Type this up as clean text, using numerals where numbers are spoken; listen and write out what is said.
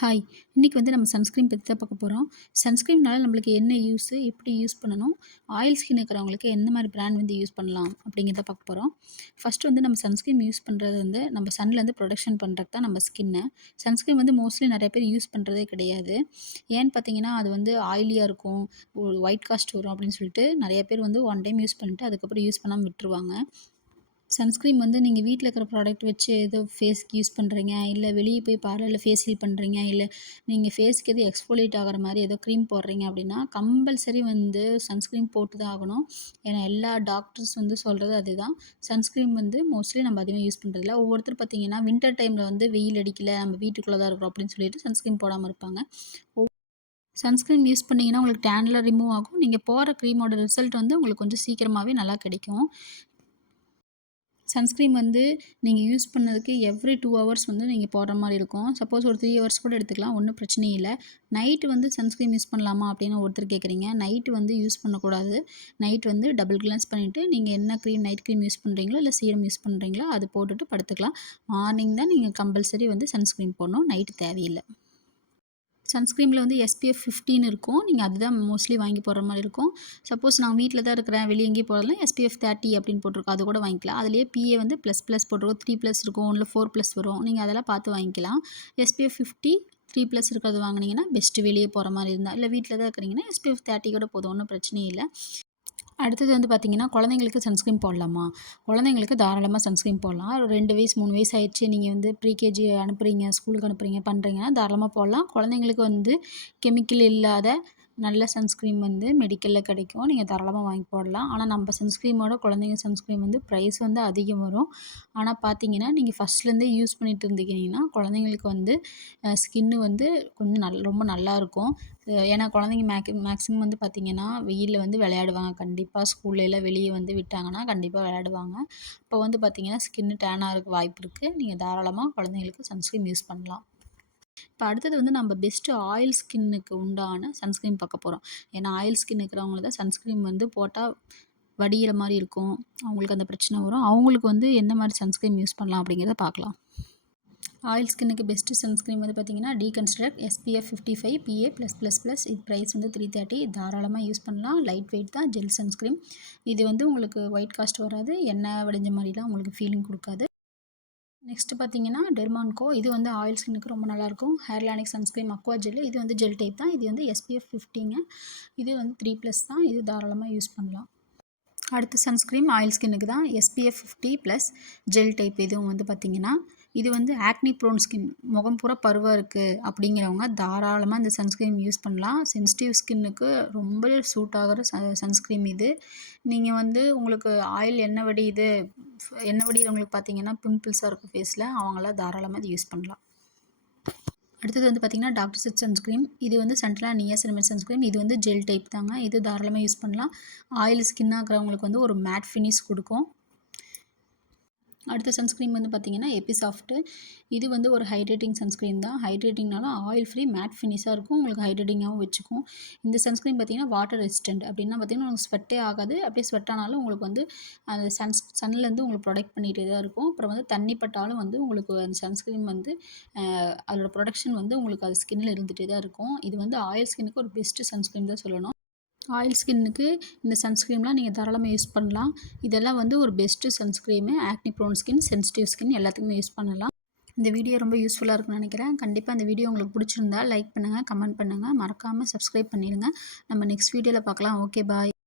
Hi! இன்னைக்கு வந்து நம்ம சன்ஸ்கிரீன் பத்தி தான் பார்க்க போறோம். சன்ஸ்கிரீன்னால நம்மளுக்கு என்ன யூஸு? எப்படி யூஸ் பண்ணணும்? ஆயில் ஸ்கின் இருக்கிறவங்களுக்கு எந்த மாரி பிராண்ட் வந்து யூஸ் பண்ணலாம்? அப்படிங்கிறத பார்க்க போறோம். ஃபர்ஸ்ட் வந்து நம்ம சன்ஸ்கிரீன் யூஸ் பண்றது வந்து நம்ம சன்லேருந்து ப்ரொடெக்ஷன் பண்றதுக்கு தான் நம்ம ஸ்கின்ன. சன்ஸ்கிரீன் வந்து மோஸ்ட்லி நெறைய பேர் யூஸ் பண்றதே கிடையாது. ஏன்னு பார்த்தீங்கன்னா, அது வந்து ஆயிலியா இருக்கும். ஒரு ஒயிட் காஸ்ட் வரும் அப்படின்னு சொல்லிட்டு நெறைய பேர் வந்து ஒன் டைம் யூஸ் பண்ணிட்டு அதுக்கப்புறம் யூஸ் பண்ணாம விட்டுருவாங்க. சன்ஸ்கிரீன் வந்து நீங்க வீட்ல இருக்கிற ப்ராடக்ட் வச்சு ஏதோ ஃபேஸ்க்கு யூஸ் பண்றீங்க, இல்ல வெளிய போய் பார்லர்ல ஃபேஷியல் பண்றீங்க, இல்ல நீங்க ஃபேஸ்க்கு எதுவும் எக்ஸ்ஃபோலியேட் ஆகுற மாரி ஏதோ க்ரீம் போடுறீங்க அப்படின்னா, கம்பல்சரி வந்து சன்ஸ்கிரீன் போட்டு தான் ஆகணும். ஏன்னா எல்லா டாக்டர்ஸ் வந்து சொல்றது அதுதான். சன்ஸ்கிரீன் வந்து மோஸ்ட்லி நம்ம அதிகமா யூஸ் பண்றதில்ல. ஒவ்வொருத்தர் பார்த்தீங்கன்னா, வின்டர் டைம்ல வந்து வெயில் அடிக்கல, நம்ம வீட்டுக்குள்ள தான் இருக்கிறோம் அப்படின்னு சொல்லிட்டு சன்ஸ்கிரீன் போடாம இருப்பாங்க. சன்ஸ்கிரீன் யூஸ் பண்ணீங்கன்னா, உங்களுக்கு டேன்லாம் ரிமூவ் ஆகும். நீங்க போடுற க்ரீமோட ரிசல்ட் வந்து உங்களுக்கு கொஞ்சம் சீக்கிரமாவே நல்லா கிடைக்கும். சன்ஸ்கிரீன் வந்து நீங்க யூஸ் பண்ணதுக்கு எவ்ரி 2 ஹவர்ஸ் வந்து நீங்க போடுற மாரி இருக்கும். சப்போஸ் ஒரு 3 ஹவர்ஸ் கூட எடுத்துக்கலாம். ஒண்ணும் பிரச்சனை இல்ல. நைட் வந்து சன்ஸ்கிரீன் யூஸ் பண்ணலாமா? அப்படின்னு ஒருத்தர் கேட்குறீங்க. நைட் வந்து யூஸ் பண்ணக்கூடாது. நைட் வந்து டபுள் கிளென்ஸ் பண்ணிட்டு, நீங்க என்ன நைட் கிரீம் யூஸ் பண்றீங்களோ, இல்ல சீரம் யூஸ் பண்றீங்களோ, அது போட்டுட்டு படுத்துக்கலாம். மார்னிங் தான் நீங்க கம்பல்சரி வந்து சன்ஸ்கிரீன் போடணும். நைட் தேவையில்ல. சன்ஸ்கிரீமில வந்து எஸ்பிஎஃப் 15 இருக்கும். நீங்க அதுதான் மோஸ்ட்லி வாங்கி போடுற மாரி இருக்கும். சப்போஸ் நான் வீட்ல தான் இருக்கிறேன், வெளிய எங்கேயும் போறதில்ல எஸ்பிஎஃப் 30 அப்படின்னு போட்டிருக்கும். அது கூட வாங்கிக்கலாம். அதிலேயே பிஏ வந்து ப்ளஸ் போட்டிருக்கும். 3+ இருக்கும். இல்ல 4+ வரும். நீங்க அதெல்லாம் பார்த்து வாங்கிக்கலாம். எஸ்பிஎஃப் 50 3+ இருக்கிறது வாங்குனீங்கன்னா பெஸ்ட்டு வெளிய போற மாரி இருந்தா. இல்ல வீட்ல தான் இருக்கிறீங்கன்னா எஸ்பிஎஃப் 30 கூட போதும். ஒண்ணும் பிரச்சனை இல்ல. அடுத்தது வந்து பார்த்தீங்கன்னா, குழந்தைங்களுக்கு சன்ஸ்கிரீன் போடலாமா? குழந்தைங்களுக்கு தாராளமா சன்ஸ்கிரீன் போடலாம். ஒரு 2 வயசு, 3 வயசு ஆயிடுச்சு. நீங்க வந்து ப்ரீகேஜி அனுப்புறீங்க, ஸ்கூலுக்கு அனுப்புறீங்க, பண்றீங்கன்னா தாராளமா போடலாம். குழந்தைங்களுக்கு வந்து கெமிக்கல் இல்லாத நல்ல சன்ஸ்கிரீன் வந்து மெடிக்கல்ல கிடைக்கும். நீங்க தாராளமா வாங்கி போடலாம். ஆனா, நம்ம சன்ஸ்கிரீமோட குழந்தைங்க சன்ஸ்கிரீன் வந்து பிரைஸ் வந்து அதிகம் வரும். ஆனா பார்த்தீங்கன்னா, நீங்க ஃபர்ஸ்ட்லேருந்தே யூஸ் பண்ணிட்டு இருந்தீங்கன்னா, குழந்தைங்களுக்கு வந்து ஸ்கின்னு வந்து கொஞ்சம் ரொம்ப நல்லாயிருக்கும். ஏன்னா குழந்தைங்க மேக்ஸிமம் வந்து பார்த்தீங்கன்னா, வெயில்ல வந்து விளையாடுவாங்க. கண்டிப்பா ஸ்கூல்ல வெளிய வந்து விட்டாங்கன்னா, கண்டிப்பா விளையாடுவாங்க. அப்போ வந்து பார்த்தீங்கன்னா, ஸ்கின் டேன் ஆகுறதுக்கு வாய்ப்பு இருக்கு. நீங்க தாராளமா குழந்தைங்களுக்கு சன்ஸ்கிரீன் யூஸ் பண்ணலாம். இப்ப அடுத்தது வந்து நம்ம பெஸ்ட்டு ஆயில் ஸ்கின்னுக்கு உண்டான சன்ஸ்கிரீன் பார்க்க போறோம். ஏன்னா ஆயில் ஸ்கின் இருக்கிறவங்களுக்கு தான் சன்ஸ்கிரீன் வந்து போட்டா வடியிற மாரி இருக்கும். அவங்களுக்கு அந்த பிரச்சனை வரும். அவங்களுக்கு வந்து என்ன மாரி சன்ஸ்கிரீன் யூஸ் பண்ணலாம் அப்படிங்கிறத பார்க்கலாம். ஆயில் ஸ்கின்னுக்கு பெஸ்ட்டு சன்ஸ்கிரீன் வந்து பார்த்தீங்கன்னா, டீகன்ஸ்ட்ரக்ட் எஸ்பிஎஃப் 55 PA+++. இது பிரைஸ் வந்து 330. தாராளமா யூஸ் பண்ணலாம். லைட் வெயிட் தான் ஜெல் சன்ஸ்கிரீன். இது வந்து உங்களுக்கு ஒயிட் காஸ்ட் வராது. எண்ணெய் வடிஞ்ச மாரிலாம் உங்களுக்கு ஃபீலிங் குடுக்காது. நெக்ஸ்ட் பார்த்தீங்கன்னா, டெர்மான்கோ. இது வந்து ஆயில் ஸ்கின்னுக்கு ரொம்ப நல்லாயிருக்கும். ஹேர்லானிக் சன்ஸ்கிரீன் அக்வா ஜெல். இது வந்து ஜெல் டைப் தான். இது வந்து எஸ்பிஎஃப் 50ங்க. இது வந்து 3+ தான். இது தாராளமா யூஸ் பண்ணலாம். அடுத்த சன்ஸ்கிரீன் ஆயில் ஸ்கின்னுக்கு தான். SPF 50+ gel type. இதுவும் வந்து பார்த்தீங்கன்னா, இது வந்து ஆக்னி ப்ரோன் ஸ்கின் முகம் பூரா பருவா இருக்கு அப்படிங்கிறவங்க தாராளமா இந்த சன்ஸ்கிரீன் யூஸ் பண்ணலாம். சென்சிட்டிவ் ஸ்கின்னுக்கு ரொம்ப சூட் ஆகுற சன்ஸ்கிரீன் இது. நீங்க வந்து உங்களுக்கு ஆயில் எண்ணெய் வடியுது, எண்ணெய் வடியிறவங்களுக்கு பார்த்தீங்கன்னா, பிம்பிள்ஸா இருக்கும் ஃபேஸ்ல. அவங்கலாம் தாராளமா இத யூஸ் பண்ணலாம். அடுத்தது வந்து பார்த்தீங்கன்னா, டாக்டர் சன்ஸ் சன்ஸ்கிரீன். இது வந்து சென்ட்ரலா நியாசினமைட் சன்ஸ்கிரீன். இது வந்து ஜெல் டைப் தாங்க. இது தாராளமா யூஸ் பண்ணலாம். ஆயிலி ஸ்கின்னா இருக்கிறவங்களுக்கு வந்து ஒரு மேட் ஃபினிஷ் குடுக்கும். அடுத்த சன்ஸ்கிரீன் வந்து பார்த்தீங்கன்னா, எபிசாஃப்ட். இது வந்து ஒரு ஹைட்ரேட்டிங் சன்ஸ்கிரீன் தான். ஹைட்ரேட்டிங்னாலும் ஆயில் ஃப்ரீ மேட் ஃபினிஷா இருக்கும். உங்களுக்கு ஹைட்ரேட்டிங்காவும் வச்சுக்கும். இந்த சன்ஸ்கிரீன் பார்த்தீங்கன்னா, வாட்டர் ரெசிஸ்டன்ட் அப்படின்னா பார்த்தீங்கன்னா, உங்களுக்கு ஸ்வெட்டே ஆகாது. அப்படியே ஸ்வெட் ஆனாலும் உங்களுக்கு வந்து அந்த சன்லேருந்து உங்களுக்கு ப்ரொடெக்ட் பண்ணிட்டே தான் இருக்கும். அப்புறம் வந்து தண்ணி பட்டாலும் வந்து உங்களுக்கு அந்த சன்ஸ்கிரீன் வந்து அதோட ப்ரொடெக்ஷன் வந்து உங்களுக்கு அது ஸ்கின்ல இருந்துகிட்டே தான் இருக்கும். இது வந்து ஆயில் ஸ்கின்னுக்கு ஒரு பெஸ்ட்டு சன்ஸ்கிரீன் தான் சொல்லணும். ஆயில் ஸ்கின்னுக்கு இந்த சன்ஸ்கிரீம்லாம் நீங்க தாராளமா யூஸ் பண்ணலாம். இதெல்லாம் வந்து ஒரு best sunscreen. Acne prone skin, sensitive skin எல்லாத்துக்குமே யூஸ் பண்ணலாம். இந்த வீடியோ ரொம்ப யூஸ்ஃபுல்லா இருக்கும்னு நெனைக்கிறேன். கண்டிப்பா இந்த வீடியோ உங்களுக்கு பிடிச்சிருந்தா லைக் பண்ணுங்க, கமெண்ட் பண்ணுங்க. மறக்காம சப்ஸ்கிரைப் பண்ணிடுங்க. நம்ம நெக்ஸ்ட் வீடியோல பார்க்கலாம். Okay bye.